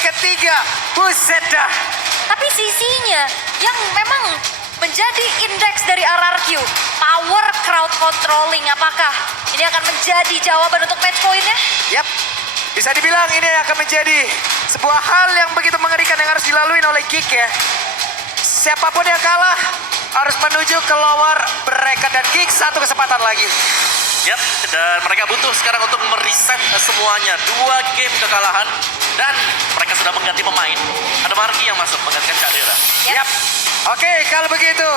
ketiga. Buset dah. Tapi sisinya yang memang menjadi indeks dari RRQ, power crowd controlling, apakah ini akan menjadi jawaban untuk match point-nya? Yap, bisa dibilang ini akan menjadi sebuah hal yang begitu mengerikan yang harus dilalui oleh Geek ya. Siapapun yang kalah harus menuju ke lower bracket dan Geek satu kesempatan lagi. Yap, dan mereka butuh sekarang untuk mereset semuanya. 2 game kekalahan dan mereka sudah mengganti pemain. Ada Marky yang masuk menggantikan Cadera. Yap. Oke, kalau begitu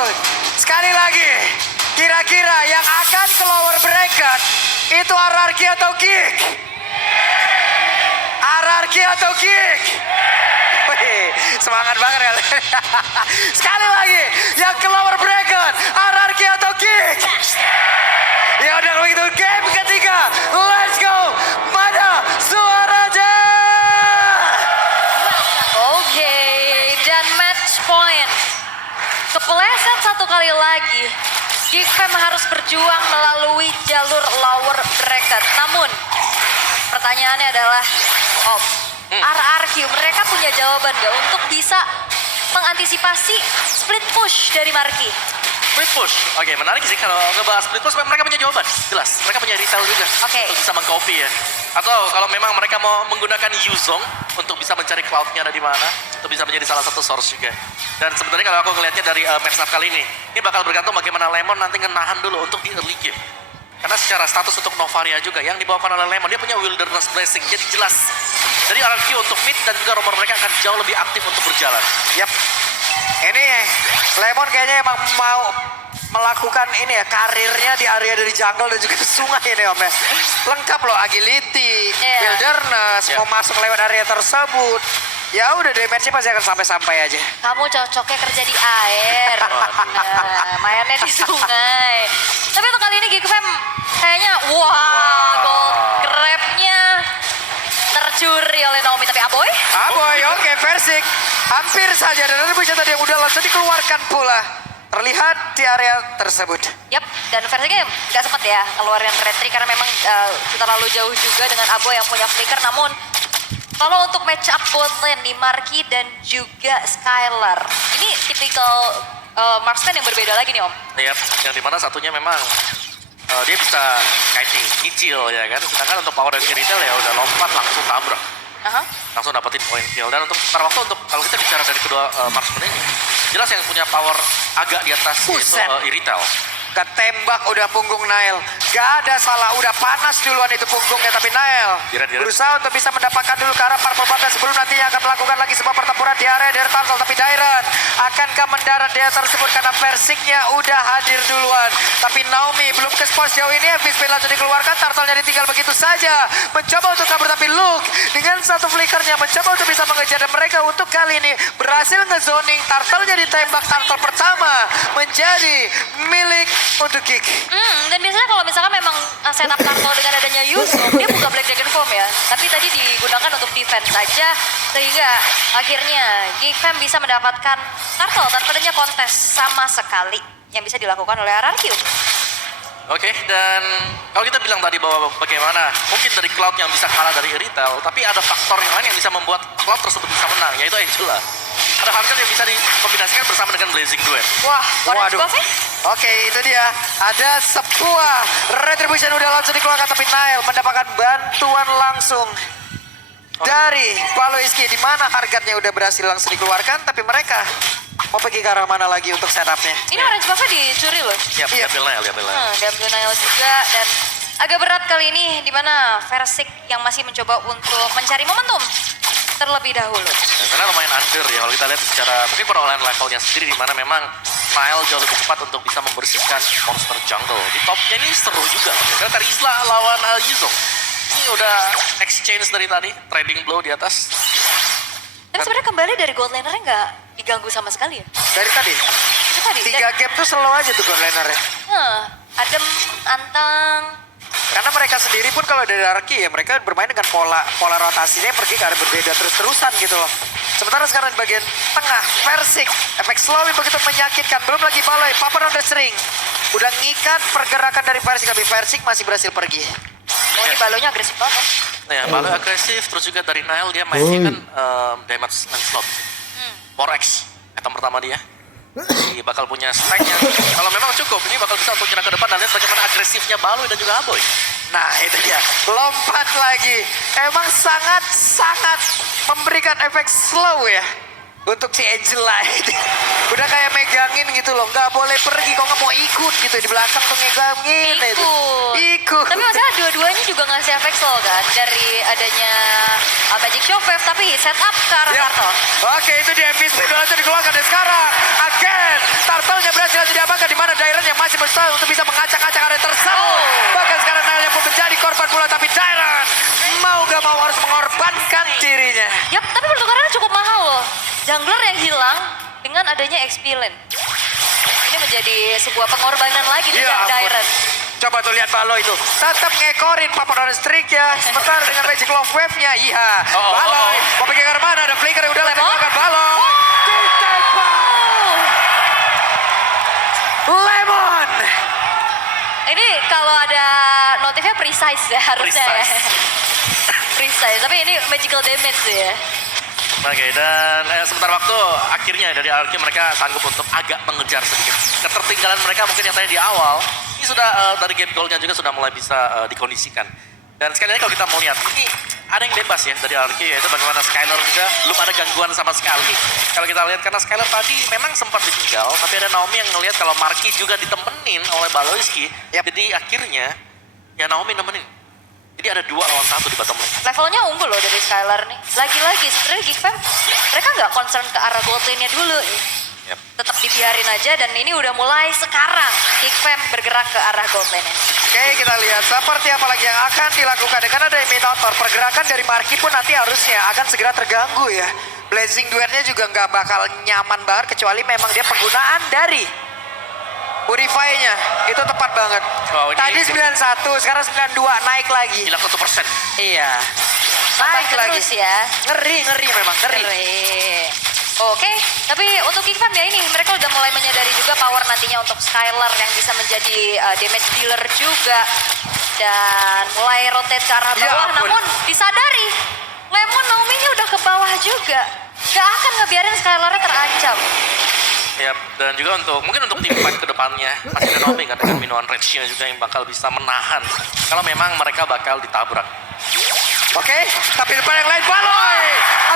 sekali lagi kira-kira yang akan ke lower bracket itu RRQ atau Geek? RRQ atau Geek? Wih, semangat banget ya. Sekali lagi yang ke lower bracket RRQ atau Geek? Ya udah kalau gitu game ketiga, let's go, mana suaranya? Oke, dan match point. Kepleset satu kali lagi. Geekfam harus berjuang melalui jalur lower bracket. Namun, pertanyaannya adalah, Om, RRQ mereka punya jawaban gak untuk bisa mengantisipasi split push dari Marky? Split push, oke menarik sih kalau ngebahas split push mereka punya jawaban, jelas. Mereka punya retail juga Oke. untuk bisa mengcopy ya. Atau kalau memang mereka mau menggunakan Yuzong untuk bisa mencari cloud-nya ada di mana, itu bisa menjadi salah satu source juga. Dan sebenarnya kalau aku ngelihatnya dari match up kali ini bakal bergantung bagaimana Lemon nanti ngenahan dulu untuk di early game. Karena secara status untuk Novaria juga yang dibawakan oleh Lemon, dia punya Wilderness Blessing, jadi jelas. Jadi RRQ untuk mid dan juga rumor mereka akan jauh lebih aktif untuk berjalan. Yap. Ini Lemon kayaknya emang mau melakukan ini ya karirnya di area dari jungle dan juga sungai ini Om ya. Lengkap loh agility, wilderness, mau masuk lewat area tersebut. Ya udah damage-nya pasti akan sampai-sampai aja. Kamu cocoknya kerja di air, nah, mainnya di sungai. Tapi untuk kali ini Geekfam kayaknya gold grab-nya tercuri oleh Naomi. Tapi Aboy? Aboy, oke, Versik hampir saja dan ada bisa tadi yang udah langsung dikeluarkan pula. Terlihat di area tersebut. Yap, dan Versiknya gak sempat ya keluarin retri karena memang terlalu jauh juga dengan Aboy yang punya flicker. Namun kalau untuk match up bot lane di Marky dan juga Skylar, ini tipikal marksman yang berbeda lagi nih Om. Yap, yang dimana satunya memang dia bisa kiting, nyicil ya kan. Sedangkan untuk power dari retail ya udah lompat langsung tabrak. Langsung dapetin point kill. Dan untuk sementara waktu untuk kalau kita bicara dari kedua marksman ini, jelas yang punya power agak di atas itu Iritel. Ketembak udah punggung Nail. Gak ada salah, udah panas duluan itu punggungnya. Tapi Nail berusaha untuk bisa mendapatkan dulu ke arah purple button sebelum nantinya akan melakukan lagi sebuah pertempuran di area dari Turtle. Tapi Dairon akankah mendarat dia tersebut karena Versiknya udah hadir duluan. Tapi Naomi belum ke spot sejauh ini. Fishpin langsung dikeluarkan, Turtle-nya ditinggal begitu saja. Mencoba untuk kabur tapi Luke dengan satu flickernya mencoba untuk bisa mengejar. Dan mereka untuk kali ini berhasil ngezoning. Turtle-nya ditembak, Turtle pertama menjadi milik untuk Geek. Dan biasanya kalau misalkan memang setup Turtle dengan adanya Yuzong, dia buka Black Dragon Form ya. Tapi tadi digunakan untuk defense saja, sehingga akhirnya Geekfam bisa mendapatkan Turtle tanpa adanya kontes sama sekali yang bisa dilakukan oleh RRQ. Oke, dan kalau kita bilang tadi bahwa bagaimana mungkin dari Cloud yang bisa kalah dari retail, tapi ada faktor yang lain yang bisa membuat Cloud tersebut bisa menang, yaitu Angela. Ada Hunter yang bisa dikombinasikan bersama dengan Blazing Duet. Wah, Orange waduh. Buffet? Oke, itu dia. Ada sebuah retribution udah langsung dikeluarkan, tapi Nail mendapatkan bantuan langsung dari Palo Iski, di mana hargatnya udah berhasil langsung dikeluarkan, tapi mereka mau pergi ke arah mana lagi untuk setupnya? Ini Orange Buffet dicuri loh. Iya, diambil Nail, diambil Nail. Diambil Nail juga, dan agak berat kali ini di mana Versik yang masih mencoba untuk mencari momentum terlebih dahulu. Ya, karena lumayan under ya kalau kita lihat secara mungkin perolehan levelnya sendiri di mana memang Nail jauh lebih cepat untuk bisa membersihkan monster jungle. Di topnya ini seru juga karena tadi Isla lawan Yuzong. Ini udah exchange dari tadi, trading blow di atas. Tapi sebenarnya kembali dari gold laner-nya nggak diganggu sama sekali ya? Dari tadi? Itu tadi. 3 game tuh slow aja tuh lanernya. Adem, antang. Karena mereka sendiri pun kalau dari Arki ya mereka bermain dengan pola rotasinya pergi ke arah berbeda terus-terusan gitu loh. Sementara sekarang di bagian tengah, Versik, efek slowing begitu menyakitkan. Belum lagi Baloi, Papa on the string. Udah ngikat pergerakan dari Versik, tapi Versik masih berhasil pergi. Oh, ini balonya agresif banget. Nah, ya, Baloi agresif, terus juga dari Nile dia mainnya kan damage slot. 4x, item pertama dia. Jadi bakal punya stack-nya. Kalau memang cukup, ini bakal bisa untuk nyerang ke depan dan lihat bagaimana agresifnya Baloi dan juga Aboy. Nah itu dia, lompat lagi. Emang sangat-sangat memberikan efek slow ya. Untuk si Angela ini. Udah kayak megangin gitu loh, nggak boleh pergi, kok nggak mau ikut gitu. Di belakang tuh megangin itu. Ikut. Tapi masalah dua-duanya juga ngasih efek slow kan. Dari adanya Magic Shockwave, tapi set up ke arah Ya. Turtle. Oke, itu di MVP udah langsung dikeluarkan dan sekarang again Turtle-nya berhasil diamankan di mana Dairon yang masih berusaha untuk bisa mengacak-acak area tersebut. Bahkan sekarang Nile yang pun menjadi korban pula, tapi Dairon mau gak mau harus mengorbankan dirinya. Yap, tapi pertukarannya cukup mahal loh. Jungler yang hilang dengan adanya XP lane. Ini menjadi sebuah pengorbanan lagi di Ya ampun. Dairon. Coba tuh lihat Baloi itu, tetap ngekorin papan on streak ya. Sementara dengan Magic Love Wave-nya, iya. Baloi, mau pergi ke mana? Ada flicker yang udah Lemon? dikeluarkan Baloi. Ditembak. Lemon. Ini kalau ada notifnya precise ya harusnya ya. Precise, tapi ini magical damage ya. Oke, dan sebentar waktu akhirnya dari Arki mereka sanggup untuk agak mengejar sedikit. Ketertinggalan mereka mungkin yang tadi di awal, ini sudah dari game goalnya juga sudah mulai bisa dikondisikan. Dan sekali lagi kalau kita mau lihat, ini ada yang bebas ya dari Arki, yaitu bagaimana Skylar juga belum ada gangguan sama sekali. Kalau kita lihat karena Skylar tadi memang sempat ditinggal, tapi ada Naomi yang ngelihat kalau Marky juga ditemenin oleh Baloiski. Jadi akhirnya ya Naomi nemenin. Jadi ada 2 lawan 1 di bottom lane. Levelnya unggul loh dari Skylar nih. Lagi-lagi sebenarnya Geek Fam mereka nggak concern ke arah gold lane-nya dulu. Yep. Tetap dibiarin aja dan ini udah mulai sekarang Geek Fam bergerak ke arah gold lane-nya. Oke, kita lihat seperti apa lagi yang akan dilakukan. Dengan ada imitator, pergerakan dari Marky pun nanti harusnya akan segera terganggu ya. Blazing duetnya juga nggak bakal nyaman banget kecuali memang dia penggunaan dari Purify-nya. Itu tepat banget. Wow, ini Tadi 91, sekarang 92, naik lagi. hilang 1%. Iya. Tambah Naik lagi. terus ya. Ngeri memang, ngeri. Oke, tapi untuk Geek Fam ya ini mereka udah mulai menyadari juga power nantinya untuk Skylar yang bisa menjadi damage dealer juga. Dan mulai rotate ke arah Ya bawah, ampun. namun disadari Lemon Naomi-nya udah ke bawah juga. Gak akan ngebiarin Skylar-nya terancam. Ya, dan juga mungkin untuk tim fight ke depannya masih ada Naomi kan dengan minuman Rage-nya juga yang bakal bisa menahan kalau memang mereka bakal ditabrak. Oke, tapi depan yang lain Baloi.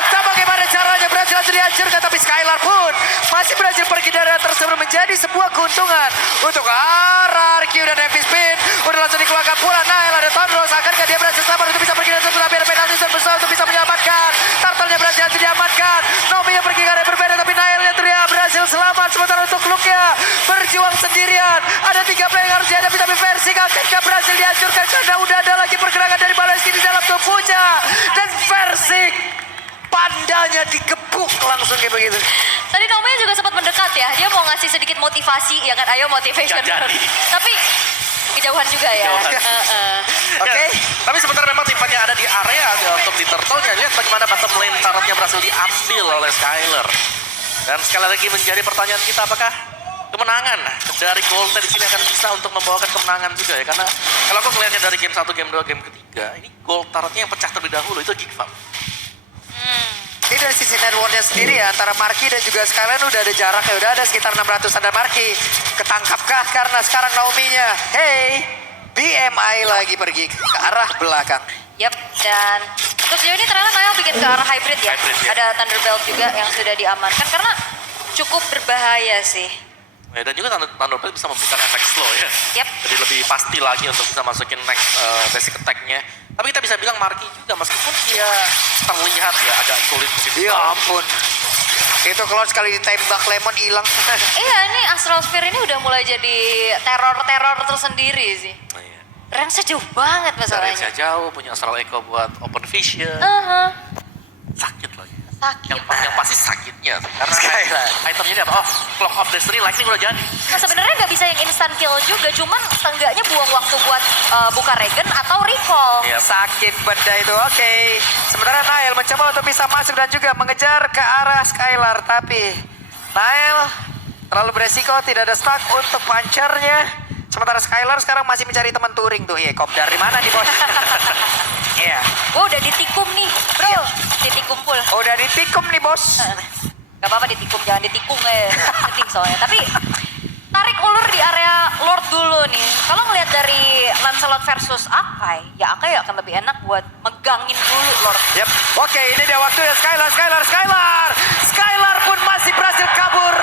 Entah bagaimana caranya berhasil langsung dihancurkan, tapi Skylar pun masih berhasil pergi dari area tersebut menjadi sebuah keuntungan untuk RRQ dan Heavy Spin. Udah langsung dikeluarkan pula Nile, ada Thunderous. Akankah dia berhasil sabar untuk bisa pergi dari tersebut, tapi ada penalti besar untuk bisa menyelamatkan. Turtle-nya berhasil diamankan. Naomi yang pergi ke area berbeda, tapi Nile-nya terlihat berhasil selamat. Sementara untuk Lukia berjuang sendirian. Ada 3 player yang harus dihadapi, tapi versi akankah berhasil dihancurkan karena udah ada lagi pergerakan dari Baloiski di dalam tubuhnya. Dan versi pandanya digebuk langsung kayak begitu. Tadi Naomi juga sempat mendekat ya, dia mau ngasih sedikit motivasi, ya kan, ayo motivation. Gak jadi. Tapi kejauhan juga ya. Kejauhan. Oke. Ya, tapi sebentar memang timnya ada di area untuk di Turtle-nya. Lihat bagaimana bottom lane turret-nya berhasil diambil oleh Skylar. Dan sekali lagi menjadi pertanyaan kita, apakah kemenangan dari Golden di sini akan bisa untuk membawakan kemenangan juga ya? Karena kalau aku melihatnya dari game 1, game 2, game ketiga, ini gold turret-nya yang pecah terlebih dahulu itu Geek Fam. Ini dari sisi networknya sendiri ya, antara Marky dan juga Skyline udah ada jarak ya, udah ada sekitar 600-an dan Marky. Ketangkapkah karena sekarang Naomi-nya, hey, BMI lagi pergi ke arah belakang. Yap, dan untuk sejauh ini ternyata Nile bikin ke arah hybrid ya. Hybrid, ya. Ada Thunderbelt juga yang sudah diamankan karena cukup berbahaya sih. Ya, dan juga Thunderbelt bisa memberikan efek slow ya. Yap. Jadi lebih pasti lagi untuk bisa masukin next basic attack-nya. Tapi kita bisa bilang Marky juga meskipun dia terlihat ya agak sulit mungkin. Ya ampun. Itu kalau sekali ditembak Lemon hilang. Iya, ini Astral Sphere ini udah mulai jadi teror-teror tersendiri sih. Nah, iya. Range-nya jauh banget Dari masalahnya. jauh punya Astral Echo buat open vision. Sakit lagi. Sakit. Yang pasti sakitnya sih. Karena Skylar. itemnya ini apa? Oh, Clock of Destiny Lightning udah jadi. Nah sebenarnya nggak bisa yang instant kill juga, cuman seenggaknya buang waktu buat buka regen atau recall. Iya. Sakit benda itu, oke. Sementara Nile mencoba untuk bisa masuk dan juga mengejar ke arah Skylar. Tapi Nile terlalu beresiko, tidak ada stack untuk pancernya. Sementara Skylar sekarang masih mencari teman touring tuh. Iya, kop dari mana di bos? Iya. Gue udah ditikung nih, bro. Ditikung full. Udah ditikum nih bos. Gak apa-apa ditikung, jangan ditikung setting soalnya. Tapi tarik ulur di area Lord dulu nih. Kalau ngelihat dari Lancelot versus Akai, ya Akai akan lebih enak buat megangin dulu Lord. Yap. Oke, ini dia waktunya Skylar. Skylar pun masih berhasil kabur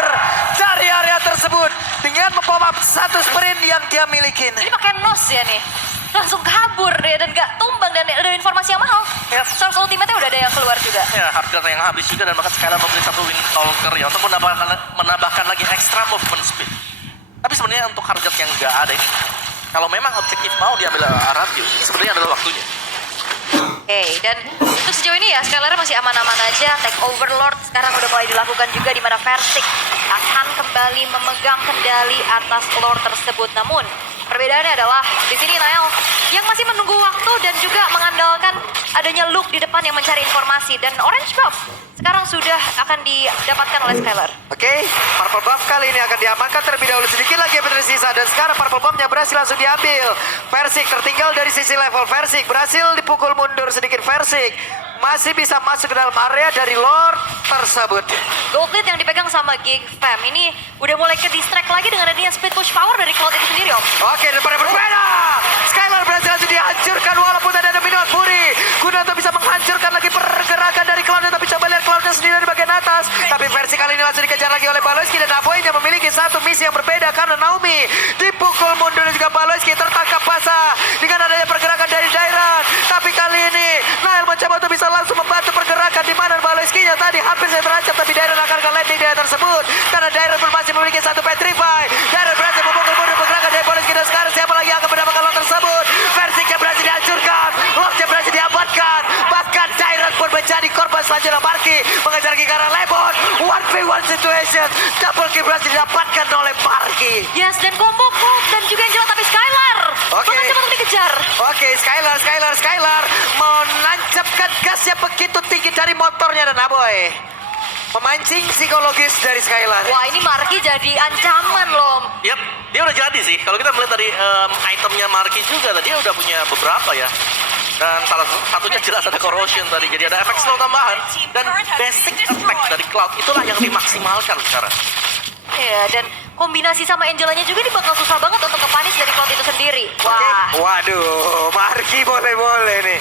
dari area tersebut dengan mempop up satu sprint yang dia miliki. Ini pakai nos ya nih. Langsung kabur deh dan gak tumbang dan ada informasi yang mahal. Yap. Source ultimate-nya udah ada yang keluar juga. Ya, hardcore yang habis juga dan bahkan Skylar membeli satu wing talker ya untuk menambahkan lagi extra movement speed. Tapi sebenarnya untuk harga yang nggak ada ini, kalau memang objektif mau diambil radio, ini sebenarnya adalah waktunya. Oke, dan untuk sejauh ini ya Skylar masih aman-aman aja. Take over Lord sekarang udah mulai dilakukan juga di mana Versik akan kembali memegang kendali atas Lord tersebut. Namun perbedaannya adalah di sini Nael yang masih menunggu waktu dan juga mengandalkan adanya Luke di depan yang mencari informasi, dan Orange Buff sekarang sudah akan didapatkan oleh Skylar. Oke, Purple Buff kali ini akan diamankan terlebih dahulu, sedikit lagi yang tersisa dan sekarang Purple Buff-nya berhasil langsung diambil. Versik tertinggal dari sisi level, Versik berhasil dipukul mundur sedikit. Versik masih bisa masuk ke dalam area dari Lord tersebut. Gold lead yang dipegang sama Gig Fam ini udah mulai ke distract lagi dengan adanya speed push power dari Cloud itu sendiri, Om. Oke, daripada berbeda, Skylar berhasil langsung dihancurkan walaupun ada minute Fury. Guna untuk bisa menghancurkan lagi pergerakan dari Cloud, tapi coba lihat Cloudnya sendiri di bagian atas. Tapi versi kali ini langsung dikejar lagi oleh Baloyski dan Aboy yang memiliki satu misi yang berbeda karena Naomi dipukul mundur dan juga Baloyski tertangkap basah dengan adanya pergerakan dari Dairan. Tapi kali ini Nael mencoba untuk bisa langsung membantu pergerakan di mana Baloyski-nya tadi hampir saya terancam, tapi Dairan akan landing di area tersebut karena Dairan pun masih memiliki satu petrify. Dairan berhasil memukul mundur pergerakan dari Baloyski dan sekarang siapa lagi yang akan mendapatkan lot tersebut? Versiknya berhasil dihancurkan, Lordnya berhasil diamankan, bahkan Dairan pun menjadi korban selanjutnya. Marky mengejar ke arah Lemon, 1v1 situation, double kill berhasil didapatkan oleh Marky. Yes, dan combo Colt dan juga Angela, tapi Skylar Oke. mengancam untuk dikejar. Oke, Skylar menancapkan gasnya begitu tinggi dari motornya dan Aboy memancing psikologis dari Skylar. Wah, ini Marky jadi ancaman loh. Yap, dia udah jadi sih. Kalau kita melihat dari itemnya Marky juga, tadi dia udah punya beberapa ya. Dan salah satunya jelas ada corrosion tadi. Jadi ada efek slow tambahan. Dan basic effect dari Cloud itulah yang dimaksimalkan sekarang. Iya, dan kombinasi sama Angelanya juga ini bakal susah banget untuk kepanis dari Cloud itu sendiri. Wah. Oke. Waduh, Marky boleh nih.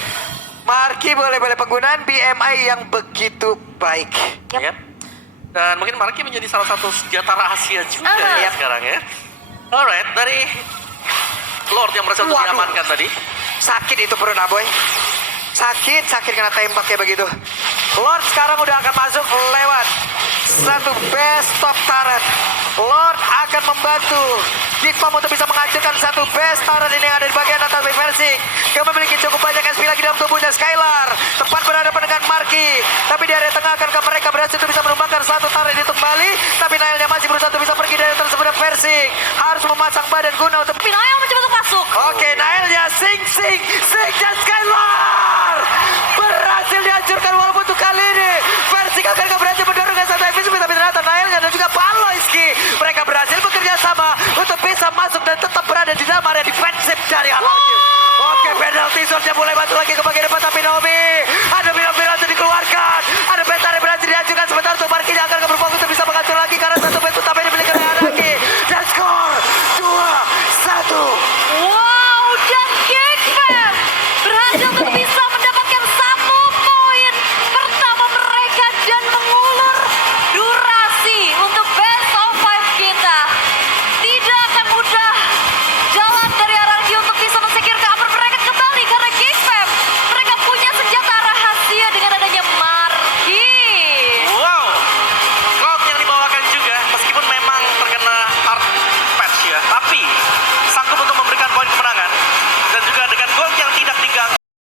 Marky boleh penggunaan BMI yang begitu baik. Yap. Ya. Dan mungkin Marky menjadi salah satu senjata rahasia juga ya sekarang ya. Alright, dari Lord yang berhasil untuk Waduh. diamankan tadi. Sakit itu perut Aboy. Sakit kena tembak ya begitu. Lord sekarang udah akan masuk lewat satu base top turret. Lord akan membantu Gigfam untuk bisa menghancurkan satu base turret ini yang ada di bagian atas Versik. Yang memiliki cukup banyak SP lagi dalam tubuhnya. Skylar tepat berhadapan dengan Marky. Tapi di area tengah akan mereka berhasil untuk bisa menumbangkan satu turret itu kembali. Tapi Nailnya masih berusaha untuk bisa pergi dari tersebut. Versik harus memasang badan guna untuk... Tapi Nael mencoba untuk masuk. Oke, Nailnya sing dan Skylar berhasil dihancurkan walaupun untuk kali ini Versik akan berhasil mendorongkan satu episode, tapi ternyata Nailnya dan juga Baloyski mereka berhasil bekerja sama untuk bisa masuk dan tetap berada di dalam area defensif dari Alarky. Oke, penalty shotnya mulai batu lagi ke bagian depan, tapi Naomi